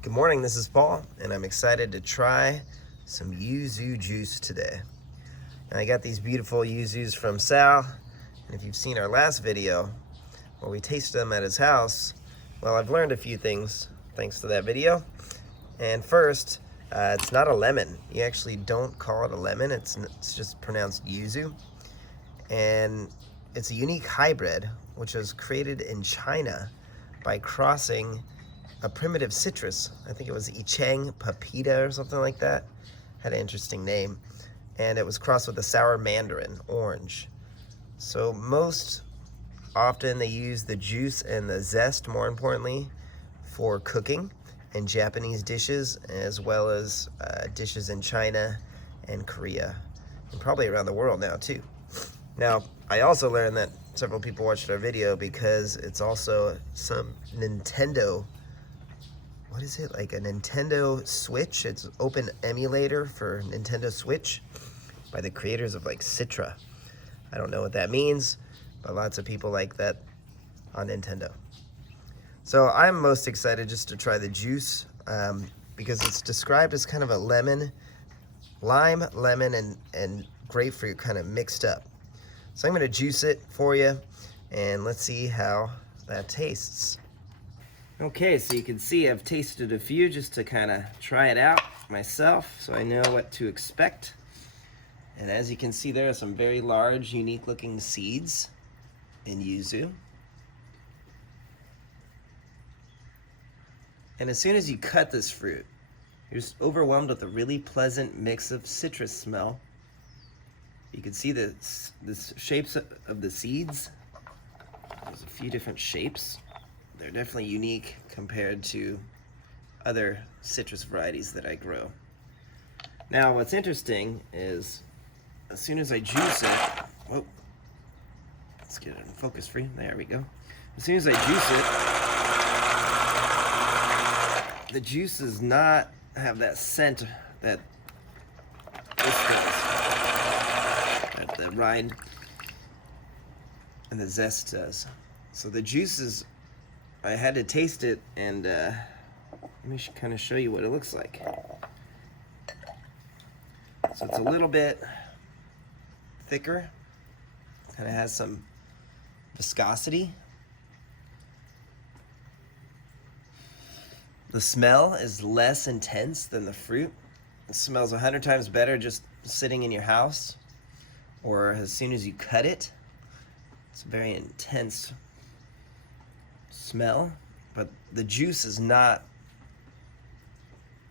Good morning, this is Paul, and I'm excited to try some yuzu juice today. Now, I got these beautiful yuzus from Sal, and if you've seen our last video where we tasted them at his house, well, I've learned a few things thanks to that video. And first, it's not a lemon. You actually don't call it a lemon, it's just pronounced yuzu. And it's a unique hybrid, which was created in China by crossing a primitive citrus. I think it was Ichang Pepita or something like that. Had an interesting name. And it was crossed with a sour mandarin, orange. So most often they use the juice and the zest, more importantly, for cooking in Japanese dishes, as well as dishes in China and Korea, and probably around the world now too. Now, I also learned that several people watched our video because it's also some Nintendo, what is it, like a Nintendo Switch? It's an open emulator for Nintendo Switch by the creators of like Citra. I don't know what that means, but lots of people like that on Nintendo. So I'm most excited just to try the juice because it's described as kind of a lemon, lime, lemon, and grapefruit kind of mixed up. So I'm gonna juice it for you and let's see how that tastes. Okay, so you can see I've tasted a few just to kind of try it out myself so I know what to expect. And as you can see, there are some very large, unique looking seeds in yuzu. And as soon as you cut this fruit, you're just overwhelmed with a really pleasant mix of citrus smell. You can see the shapes of the seeds. There's a few different shapes. They're definitely unique compared to other citrus varieties that I grow. Now, what's interesting is as soon as I juice it, whoa, let's get it in focus free. There we go. As soon as I juice it, the juice does not have that scent that this does, that the rind and the zest does. So the juice is, I had to taste it, and let me kind of show you what it looks like. So it's a little bit thicker, kind of has some viscosity. The smell is less intense than the fruit. It smells 100 times better just sitting in your house or as soon as you cut it. It's a very intense smell, but the juice is not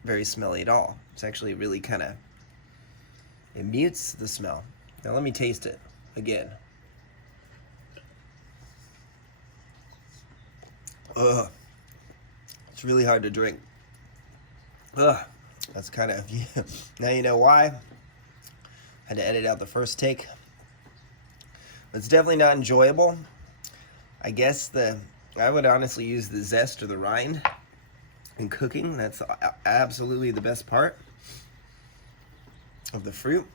very smelly at all. It's actually really kind of, it mutes the smell. Now let me taste it again. Ugh. It's really hard to drink. Ugh. That's kind of, now you know why. Had to edit out the first take. But it's definitely not enjoyable. I guess I would honestly use the zest or the rind in cooking. That's absolutely the best part of the fruit.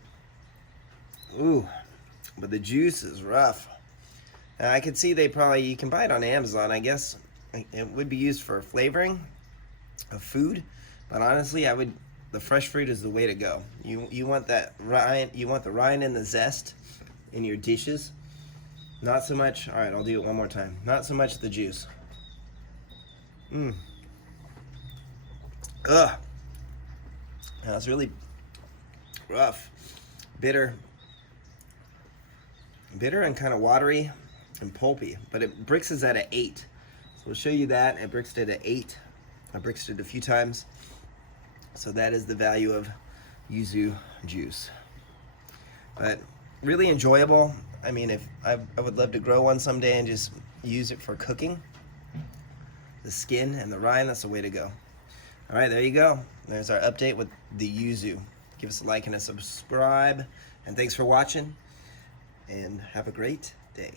Ooh, but the juice is rough. And I could see you can buy it on Amazon, I guess. It would be used for flavoring of food, but honestly, the fresh fruit is the way to go. You want that rind, you want the rind and the zest in your dishes. Not so much, all right, I'll do it one more time. Not so much the juice. Ugh. That's really rough, bitter and kind of watery and pulpy, but BRIX is at an 8. So we'll show you that. I BRIXed it at 8. I BRIXed it a few times. So that is the value of yuzu juice. But really enjoyable. I mean, if I would love to grow one someday and just use it for cooking. The skin and the rind, that's the way to go. All right, there you go. There's our update with the yuzu. Give us a like and a subscribe. And thanks for watching. And have a great day.